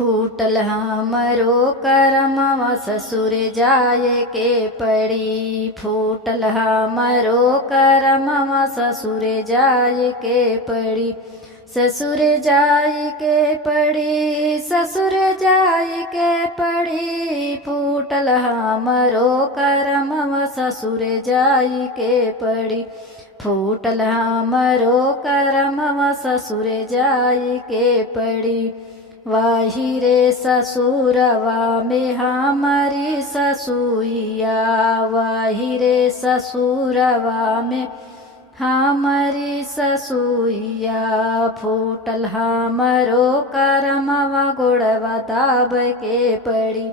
फूटल हमरो करमवा ससुर जाए के पड़ी। फूटल हमरो करमवा ससुर जाए के पड़ी। ससुर जाए के पड़ी, ससुर जाए के पड़ी। फूटल हमरो करमवा ससुर जाए के पड़ी। फूटल हमरो करमवा ससुर जाए के पड़ी। वाही रे ससुरवा में हमारी ससुइया, वाही रे ससुरवा में हमारी ससुइया। फूटल हमरो करमवा गोड़वा दाब के पड़ी।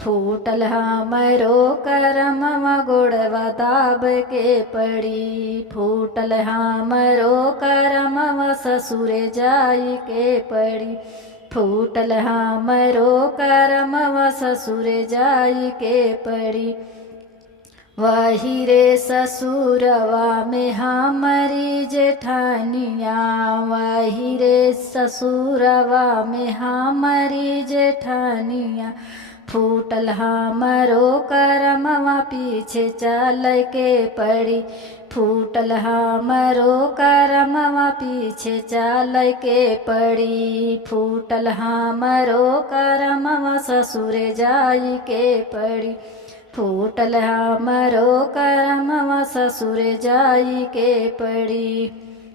फूटल हमरो करमवा गोड़वा दाब के पड़ी। फूटल हमरो करमवा ससुर जाई के पड़ी। फूटल हमरो करमवा ससुर जाई के पड़ी। वही रे ससुरवा में हमारी जेठानिया, वही रे ससुरवा में हमारी जेठानिया। फूटल हमरो करमवा पीछे चल के पड़ी। फूटल हमरो करमवा पीछे चल के पड़ी। फूटल हमरो करमवा ससुर जाई के पड़ी। फूटल हमरो करमवा ससुर जाई के पड़ी।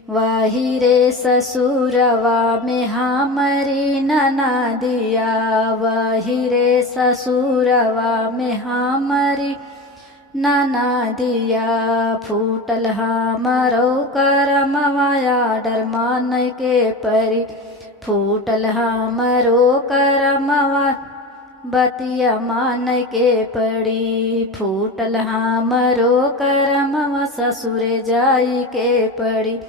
वही रे ससुरवा में हमारी ननदिया, वही रे ससुरवा में हमारी ननदिया। फूटल हमरो करमवा आडर मान के पड़ी। फूटल हमरो करमवा बतिया मान के पड़ी। फूटल हमरो करमवा ससुर जाई के पड़ी।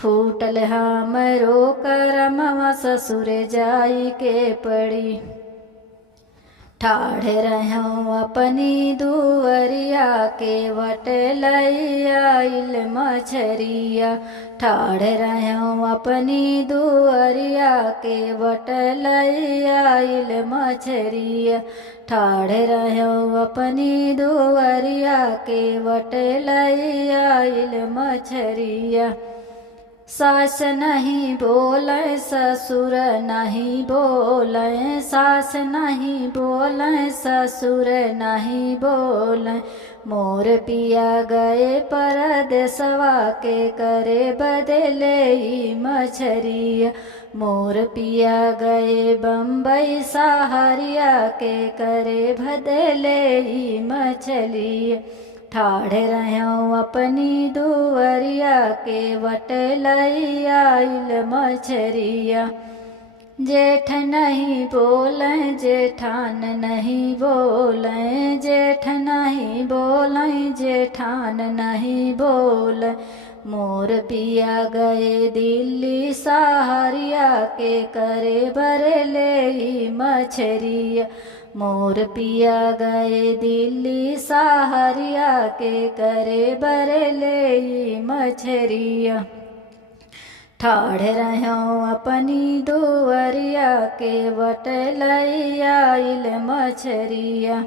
फूटल हमरो करमवा ससुर जाई के पड़ी। ठाढ़े रहूं अपनी दुअरिया के वट लइल मछरिया। ठाढ़े रहूं अपनी दुअरिया के वट लइल मछरिया। ठाढ़े रहूं अपनी दुअरिया के वट लइल मछरिया। सास नहीं बोले ससुर नहीं बोले, सास नहीं बोले ससुर नहीं बोले। मोर पिया गए परदेसवा के करे बदले मछरिया। मोर पिया गए बम्बई सहारिया के करे बदले मछलिया। ठाढ़े रहूं अपनी दुअरिया के वट लइल मछरिया। जेठ नहीं बोले जेठान नहीं बोले, जेठ नहीं बोले जेठान नहीं बोले। मोर पिया गए दिल्ली सहारिया के करे बरेले मछरिया। मोर पिया गए दिल्ली सहारिया के करे बरेले मछरिया। ठाढ़े रहूं अपनी दुअरिया के वट लइल मछरिया।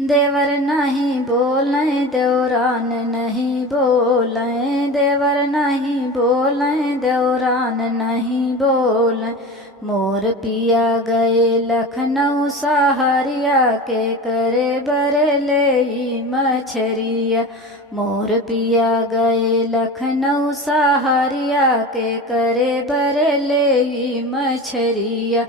देवर नहीं बोले देवरान नहीं बोले, देवर नहीं बोले देवरान नहीं बोले। मोर पिया गए लखनऊ सहारिया के करे बरेले मछरिया। मोर पिया गए लखनऊ सहारिया के करे बरेले मछरिया।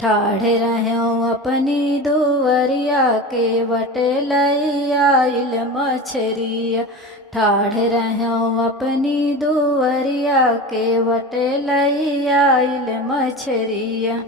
ठाढ़े रहूं अपनी दुअरिया के वट लइल मछरिया। ठाढ़े रहूं अपनी दुअरिया के वट लइल मछरिया।